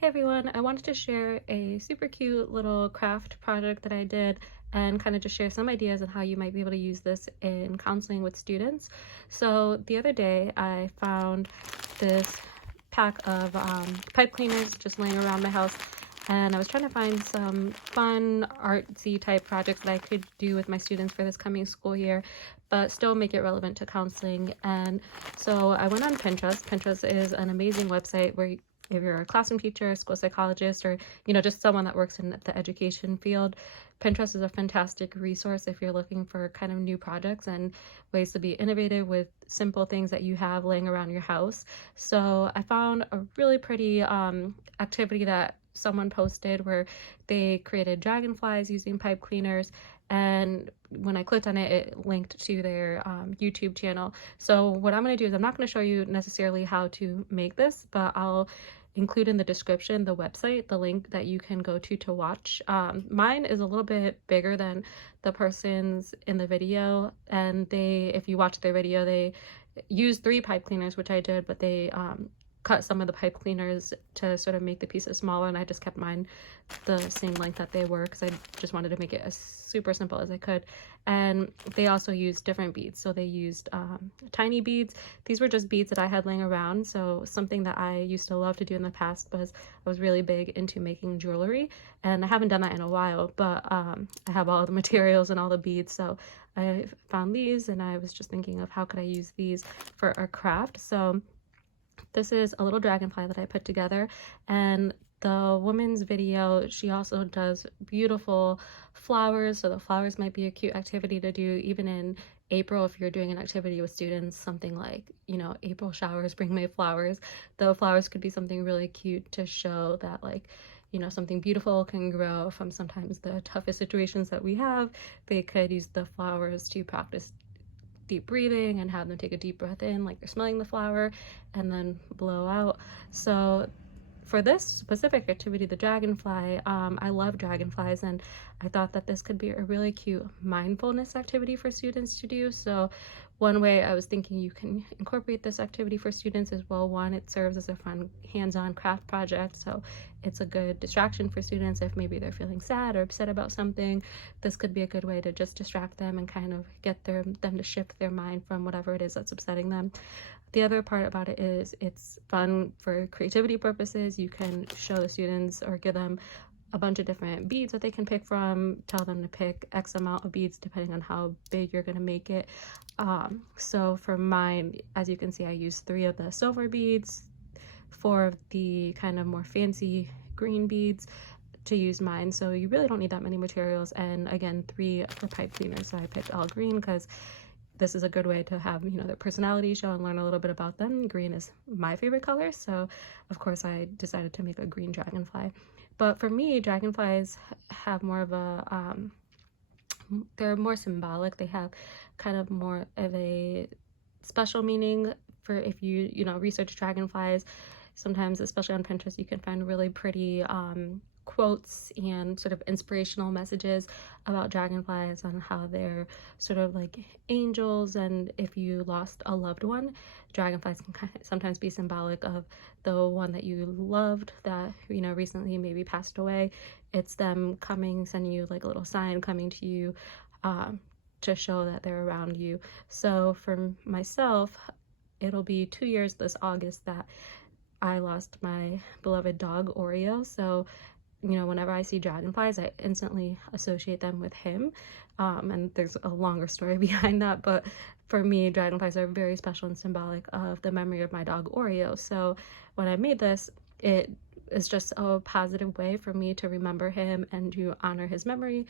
Hey everyone, I wanted to share a super cute little craft project that I did and kind of just share some ideas on how you might be able to use this in counseling with students. So the other day I found this pack of pipe cleaners just laying around my house, and I was trying to find some fun artsy type projects that I could do with my students for this coming school year but still make it relevant to counseling. And so I went on Pinterest. Pinterest is an amazing website where if you're a classroom teacher, school psychologist, or just someone that works in the education field, Pinterest is a fantastic resource if you're looking for kind of new projects and ways to be innovative with simple things that you have laying around your house. So I found a really pretty activity that someone posted where they created dragonflies using pipe cleaners, and when I clicked on it, it linked to their YouTube channel. So what I'm going to do is I'm not going to show you necessarily how to make this, but I'll include in the description the website, the link that you can go to watch. Mine is a little bit bigger than the person's in the video, and if you watch their video, they use 3 pipe cleaners, which I did, but they cut some of the pipe cleaners to sort of make the pieces smaller, and I just kept mine the same length that they were because I just wanted to make it as super simple as I could. And they also used different beads, so they used tiny beads. These were just beads that I had laying around. So something that I used to love to do in the past was I was really big into making jewelry, and I haven't done that in a while, but I have all the materials and all the beads, so I found these and I was just thinking of how could I use these for a craft. So this is a little dragonfly that I put together, and the woman's video, she also does beautiful flowers, so the flowers might be a cute activity to do even in April if you're doing an activity with students, something like, April showers bring May flowers. The flowers could be something really cute to show that, like, something beautiful can grow from sometimes the toughest situations that we have. They could use the flowers to practice deep breathing and have them take a deep breath in like you're smelling the flower and then blow out. So for this specific activity, the dragonfly, I love dragonflies, and I thought that this could be a really cute mindfulness activity for students to do. So one way I was thinking you can incorporate this activity for students is, well, one, it serves as a fun hands-on craft project, so it's a good distraction for students if maybe they're feeling sad or upset about something. This could be a good way to just distract them and kind of get them to shift their mind from whatever it is that's upsetting them. The other part about it is it's fun for creativity purposes. You can show the students or give them a bunch of different beads that they can pick from, tell them to pick X amount of beads depending on how big you're going to make it. So for mine, as you can see, I used 3 of the silver beads, 4 of the kind of more fancy green beads to use mine. So you really don't need that many materials, and again, 3 for pipe cleaners. So I picked all green because this is a good way to have, their personality show and learn a little bit about them. Green is my favorite color, so of course I decided to make a green dragonfly. But for me, dragonflies have more of a, they're more symbolic. They have kind of more of a special meaning for if you, research dragonflies. Sometimes, especially on Pinterest, you can find really pretty quotes and sort of inspirational messages about dragonflies on how they're sort of like angels, and if you lost a loved one, dragonflies can kind of sometimes be symbolic of the one that you loved that recently maybe passed away. It's them coming, sending you like a little sign, coming to you to show that they're around you. So for myself, it'll be 2 years this August that I lost my beloved dog Oreo. So whenever I see dragonflies, I instantly associate them with him. And there's a longer story behind that, but for me, dragonflies are very special and symbolic of the memory of my dog Oreo. So when I made this, it is just a positive way for me to remember him and to honor his memory.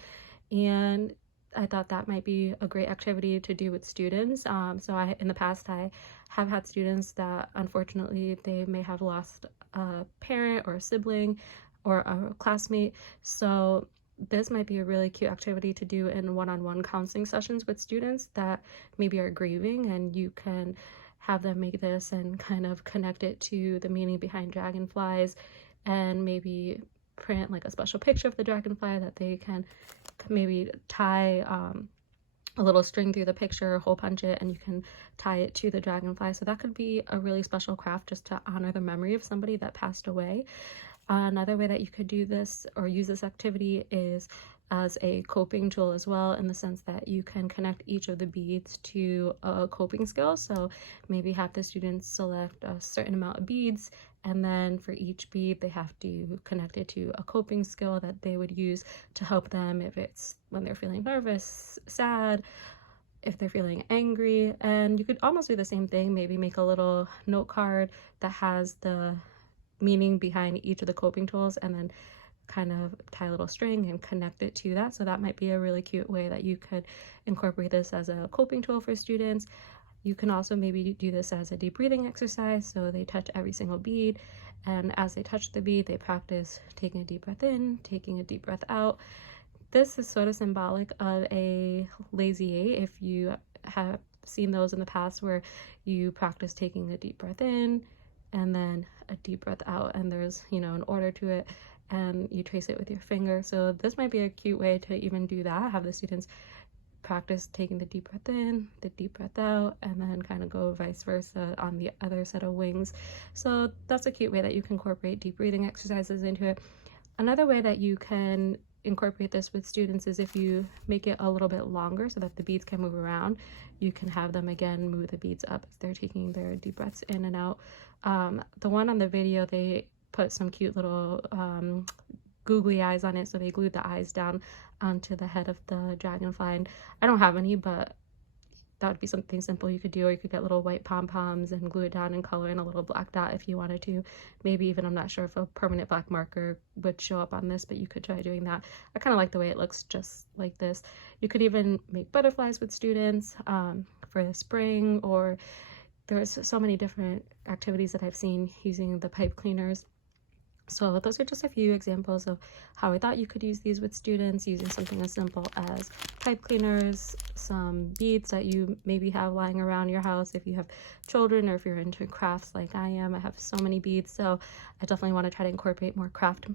And I thought that might be a great activity to do with students. So in the past, I have had students that unfortunately they may have lost a parent or a sibling or a classmate. So this might be a really cute activity to do in one-on-one counseling sessions with students that maybe are grieving, and you can have them make this and kind of connect it to the meaning behind dragonflies, and maybe print like a special picture of the dragonfly that they can maybe tie a little string through the picture, hole punch it, and you can tie it to the dragonfly. So that could be a really special craft just to honor the memory of somebody that passed away. Another way that you could do this or use this activity is as a coping tool as well, in the sense that you can connect each of the beads to a coping skill. So maybe have the students select a certain amount of beads, and then for each bead they have to connect it to a coping skill that they would use to help them if it's when they're feeling nervous, sad, if they're feeling angry. And you could almost do the same thing, maybe make a little note card that has the meaning behind each of the coping tools, and then kind of tie a little string and connect it to that. So that might be a really cute way that you could incorporate this as a coping tool for students. You can also maybe do this as a deep breathing exercise, so they touch every single bead, and as they touch the bead they practice taking a deep breath in, taking a deep breath out. This is sort of symbolic of a lazy 8, if you have seen those in the past, where you practice taking a deep breath in and then a deep breath out, and there's, you know, an order to it, and you trace it with your finger. So this might be a cute way to even do that, have the students practice taking the deep breath in, the deep breath out, and then kind of go vice versa on the other set of wings. So that's a cute way that you can incorporate deep breathing exercises into it. Another way that you can incorporate this with students is if you make it a little bit longer so that the beads can move around. You can have them again move the beads up as they're taking their deep breaths in and out. The one on the video, they put some cute little googly eyes on it, so they glued the eyes down onto the head of the dragonfly, and I don't have any, but that would be something simple you could do. Or you could get little white pom-poms and glue it down in color and a little black dot if you wanted to. Maybe even, I'm not sure if a permanent black marker would show up on this, but you could try doing that. I kind of like the way it looks just like this. You could even make butterflies with students for the spring, or there's so many different activities that I've seen using the pipe cleaners. So those are just a few examples of how I thought you could use these with students, using something as simple as pipe cleaners, some beads that you maybe have lying around your house if you have children, or if you're into crafts like I am. I have so many beads, so I definitely want to try to incorporate more craft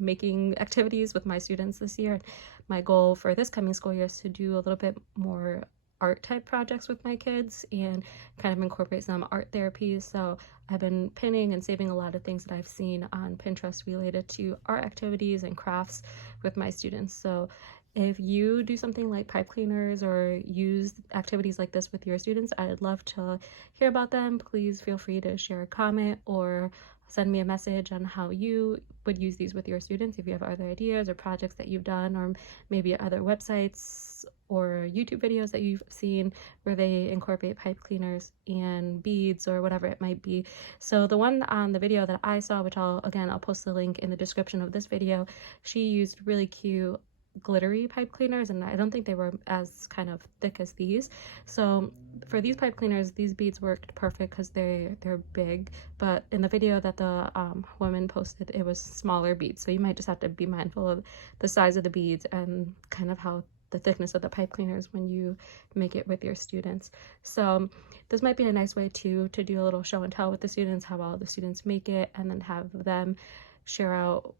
making activities with my students this year. My goal for this coming school year is to do a little bit more art type projects with my kids and kind of incorporate some art therapies. So I've been pinning and saving a lot of things that I've seen on Pinterest related to art activities and crafts with my students. So if you do something like pipe cleaners or use activities like this with your students, I'd love to hear about them. Please feel free to share a comment or send me a message on how you would use these with your students. If you have other ideas or projects that you've done, or maybe other websites or YouTube videos that you've seen where they incorporate pipe cleaners and beads or whatever it might be. So the one on the video that I saw, which I'll post the link in the description of this video, she used really cute glittery pipe cleaners, and I don't think they were as kind of thick as these. So for these pipe cleaners, these beads worked perfect because they're big, but in the video that the woman posted, it was smaller beads. So you might just have to be mindful of the size of the beads and kind of how the thickness of the pipe cleaners when you make it with your students. So this might be a nice way to do a little show and tell with the students, how all the students make it, and then have them share out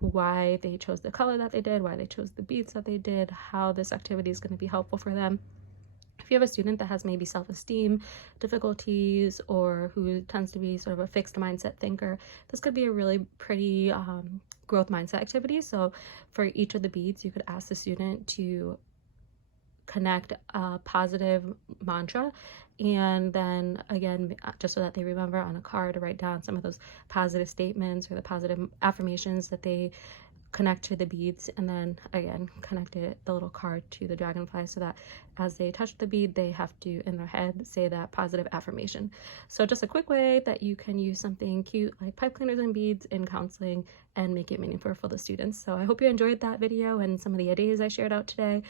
why they chose the color that they did, why they chose the beads that they did, how this activity is going to be helpful for them. If you have a student that has maybe self-esteem difficulties, or who tends to be sort of a fixed mindset thinker, this could be a really pretty growth mindset activity. So for each of the beads, you could ask the student to connect a positive mantra, and then again, just so that they remember on a card, to write down some of those positive statements or the positive affirmations that they connect to the beads, and then again connect the little card to the dragonfly, so that as they touch the bead, they have to in their head say that positive affirmation. So just a quick way that you can use something cute like pipe cleaners and beads in counseling and make it meaningful for the students. So I hope you enjoyed that video and some of the ideas I shared out today.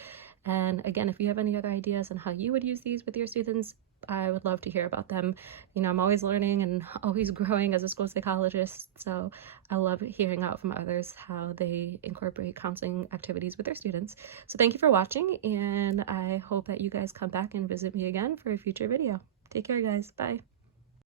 And again, if you have any other ideas on how you would use these with your students, I would love to hear about them. You know, I'm always learning and always growing as a school psychologist, so I love hearing out from others how they incorporate counseling activities with their students. So thank you for watching, and I hope that you guys come back and visit me again for a future video. Take care, guys. Bye.